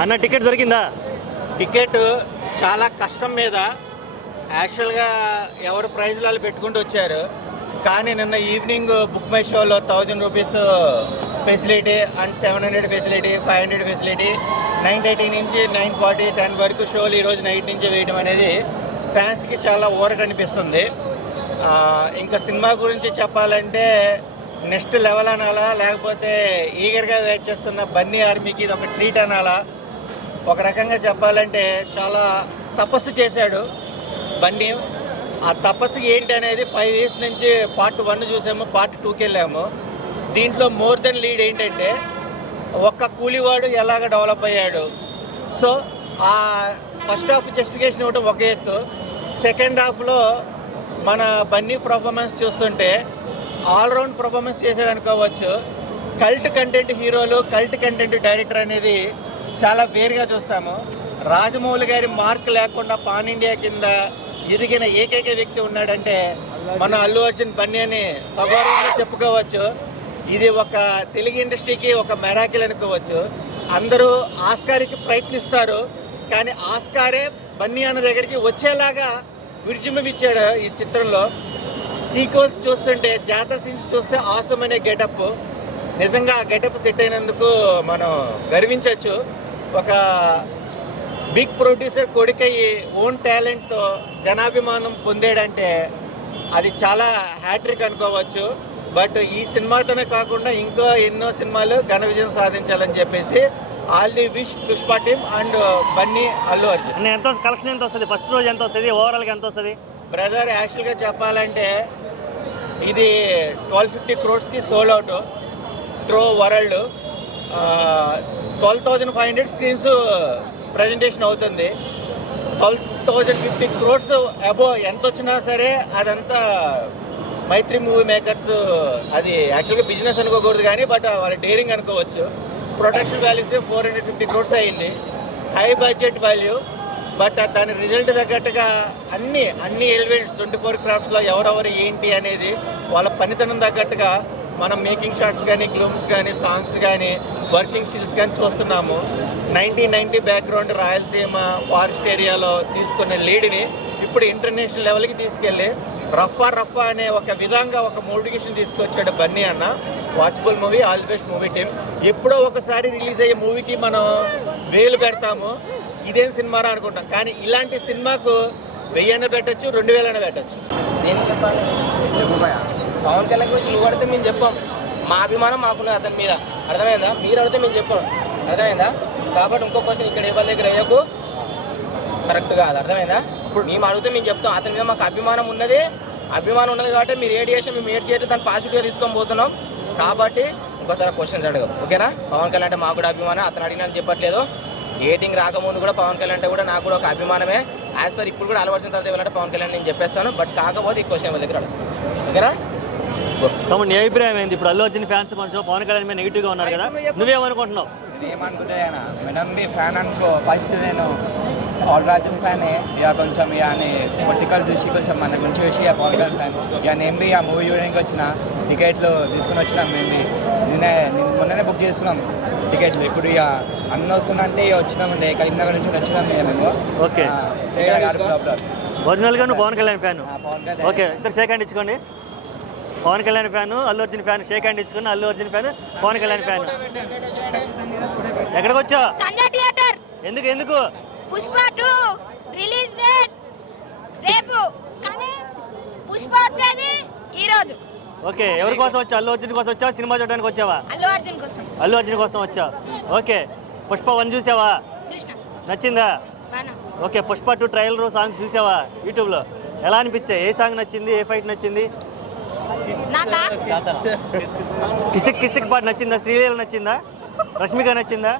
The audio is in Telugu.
అన్న టికెట్ దొరికిందా? టికెట్ చాలా కష్టం మీద యాక్చువల్గా ఎవరు ప్రైజ్లు వాళ్ళు పెట్టుకుంటూ వచ్చారు. కానీ నిన్న ఈవినింగ్ బుక్ మై షోలో 1000 rupees facility and 700 facility, 500 facility, 9:30 నుంచి 9:40, 10 వరకు షోలు ఈరోజు నైట్ నుంచి వేయడం అనేది ఫ్యాన్స్కి చాలా ఊరట అనిపిస్తుంది. ఇంకా సినిమా గురించి చెప్పాలంటే నెక్స్ట్ లెవెల్ అనాలా, లేకపోతే ఈగర్గా వెయిట్ చేస్తున్న బన్నీ ఆర్మీకి ఇది ఒక ట్రీట్ అనాలా? ఒక రకంగా చెప్పాలంటే చాలా తపస్సు చేశాడు బన్నీ. ఆ తపస్సు ఏంటి అనేది 5 years నుంచి పార్ట్ 1 చూసాము, పార్ట్ 2కి వెళ్ళాము. దీంట్లో మోర్ దెన్ లీడ్ ఏంటంటే ఒక్క కూలివాడు ఎలాగ డెవలప్ అయ్యాడు. సో ఆ ఫస్ట్ హాఫ్ జస్టిఫికేషన్ ఇవ్వడం ఒక ఎత్తు, సెకండ్ హాఫ్లో మన బన్నీ పర్ఫార్మెన్స్ చూస్తుంటే ఆల్రౌండ్ పర్ఫార్మెన్స్ చేశాడు అనుకోవచ్చు. కల్ట్ కంటెంట్ హీరోలు, కల్ట్ కంటెంట్ డైరెక్టర్ అనేది చాలా వేరుగా చూస్తాము. రాజమౌళి గారి మార్క్ లేకుండా పాన్ ఇండియా కింద ఎదిగిన ఏకైక వ్యక్తి ఉన్నాడంటే మన అల్లు అర్జున్ బన్నీ అని సగౌరవంగా చెప్పుకోవచ్చు. ఇది ఒక తెలుగు ఇండస్ట్రీకి ఒక మెరాకిల్ అనుకోవచ్చు. అందరూ ఆస్కార్కి ప్రయత్నిస్తారు, కానీ ఆస్కారే బన్నీ అన్న దగ్గరికి వచ్చేలాగా విడిచిమిచ్చాడు ఈ చిత్రంలో. సీక్వెల్స్ చూస్తుంటే, జాతర సీన్స్ చూస్తే ఆసమ్ అనే గెటప్, నిజంగా ఆ గెటప్ సెట్ అయినందుకు మనం గర్వించవచ్చు. ఒక బిగ్ ప్రొడ్యూసర్ కొడుకయ్యి ఓన్ టాలెంట్తో జనాభిమానం పొందాడంటే అది చాలా హ్యాట్రిక్ అనుకోవచ్చు. బట్ ఈ సినిమాతోనే కాకుండా ఇంకో ఎన్నో సినిమాలు ఘన విజయం సాధించాలని చెప్పేసి all the wish Pushpa team and Bunny, Allu Arjun. ఎంత కలెక్షన్ ఎంత వస్తుంది? ఫస్ట్ రోజు ఎంత వస్తుంది? ఓవరాల్గా ఎంత వస్తుంది? బ్రదర్, యాక్చువల్గా చెప్పాలంటే ఇది 1250 crores soul out throw world. 12,500 screens presentation అవుతుంది. 12,050 crores అబోవ్ ఎంత వచ్చినా సరే అదంతా మైత్రి మూవీ మేకర్స్, అది యాక్చువల్గా బిజినెస్ అనుకోకూడదు కానీ బట్ వాళ్ళ డేరింగ్ అనుకోవచ్చు. ప్రొడక్షన్ వాల్యూస్ 450 crores అయ్యింది, హై బడ్జెట్ వాల్యూ. బట్ దాని రిజల్ట్ తగ్గట్టుగా అన్ని ఎలిమెంట్స్ 24 క్రాఫ్ట్స్లో ఎవరెవరు ఏంటి అనేది వాళ్ళ పనితనం తగ్గట్టుగా మనం మేకింగ్ షాట్స్ కానీ, గ్లూమ్స్ కానీ, సాంగ్స్ కానీ, వర్కింగ్ స్టిల్స్ కానీ చూస్తున్నాము. 1990 బ్యాక్గ్రౌండ్ రాయలసీమ ఫారెస్ట్ ఏరియాలో తీసుకున్న లీడ్ని ఇప్పుడు ఇంటర్నేషనల్ లెవెల్కి తీసుకెళ్ళి రఫా అనే ఒక విధంగా ఒక మోటివేషన్ తీసుకొచ్చాడు బన్నీ అన్న. Watchable movie, all the best movie team. ఎప్పుడో ఒకసారి రిలీజ్ అయ్యే మూవీకి మనం వేలు పెడతాము, ఇదేం సినిమారా అనుకుంటాం. కానీ ఇలాంటి సినిమాకు 1000 పెట్టచ్చు, 2000 పెట్టచ్చు. నేను చెప్పాలి, పవన్ కళ్యాణ్ గురించి నువ్వు అడితే మేము చెప్పాం. మా అభిమానం మాకున్నది అతని మీద, అర్థమైందా? మీరు అడితే మేము చెప్పాం, అర్థమైందా? కాబట్టి ఇంకో క్వశ్చన్ ఇక్కడ ఇవ్వాలి దగ్గర వేయకు, కరెక్ట్ కాదు, అర్థమైందా? మేము అడిగితే మేము చెప్తాం. అతని మీద మాకు అభిమానం ఉన్నది కాబట్టి మీరు ఏడ్ చేసి మేము ఏడ్ చేయడం దాన్ని పాజిటివ్గా తీసుకొని పోతున్నాం. కాబట్టి ఇంకోసారి క్వశ్చన్స్ అడగవు, ఓకేనా? పవన్ కళ్యాణ్ అంటే మాకు కూడా అభిమానం, అతను అడిగినా చెప్పట్లేదు. ఏటింగ్ రాకముందు కూడా పవన్ కళ్యాణ్ అంటే కూడా నాకు కూడా ఒక అభిమానమే. యాజ్ పర్ ఇప్పుడు కూడా అలవర్చిన తర్వాత ఏమంటే పవన్ కళ్యాణ్ నేను చెప్పేస్తాను. బట్ కాకపోతే ఈ క్వశ్చన్ వాళ్ళ దగ్గర, ఓకేనా? తమ్ముడు, నీ అభిప్రాయం ఏంది? ఇప్పుడు అల్లు అర్జున్ ఫ్యాన్స్ కొంచెం పవన్ కళ్యాణ్ మీద నెగిటివ్గా ఉన్నారు కదా, నువ్వేమనుకుంటున్నావు? ఏమనుకుంటాయన్నా, మేడం మీ ఫ్యాన్ అనుకో. ఫస్ట్ నేను ఆల్ అర్జున్ ఫ్యానే. ఇక కొంచెం అని పొలిటికల్ చూసి కొంచెం మన గురించి చూసి ఇక పవన్ కళ్యాణ్ ఫ్యాన్. ఇక నేను బి ఆ మూవీ చూడడానికి వచ్చిన, టికెట్లు తీసుకుని వచ్చినాం. మేము మొన్ననే బుక్ చేసుకున్నాం టికెట్లు. ఇప్పుడు ఇక అన్నీ వస్తుందంటే ఇక వచ్చినామండి, కరీంనగర్ నుంచి వచ్చినాం మేము. ఓకే, ఒరిజినల్గా నువ్వు పవన్ కళ్యాణ్ ఫ్యాన్? ఓకే, ఇద్దరు షేక్ హ్యాండ్ ఇచ్చుకోండి. Pawan Kalyan fan, Allu Arjun fan shake hand ఇచ్చుకుని, అల్లు అర్జున్ ఫ్యాన్, పవన్ కళ్యాణ్ ఫ్యాన్. ఎక్కడికి వచ్చా? ఎందుకు పుష్ప 2 రిలీజ్ డేట్ రేపు, కానీ పుష్ప వచ్చేది ఈ రోజు. ఓకే, ఎవరి కోసం వచ్చా? అల్లు అర్జున్ కోసం వచ్చావా, సినిమా చూడడానికి వచ్చావా? అల్లు అర్జున్ కోసం. అల్లు అర్జున్ కోసం వచ్చా. ఓకే, పుష్ప 1 చూసావా? చూసినా. నచ్చిందా? బానా. ఓకే, పుష్ప 2 ట్రయల్ సాంగ్స్ చూసావా యూట్యూబ్లో? ఎలా అనిపించాయి? ఏ సాంగ్ నచ్చింది? ఏ ఫైట్ నచ్చింది? నాకా కిసిక్ పాట నచ్చిందా? శ్రీలీల నచ్చిందా? రష్మిక నచ్చిందా?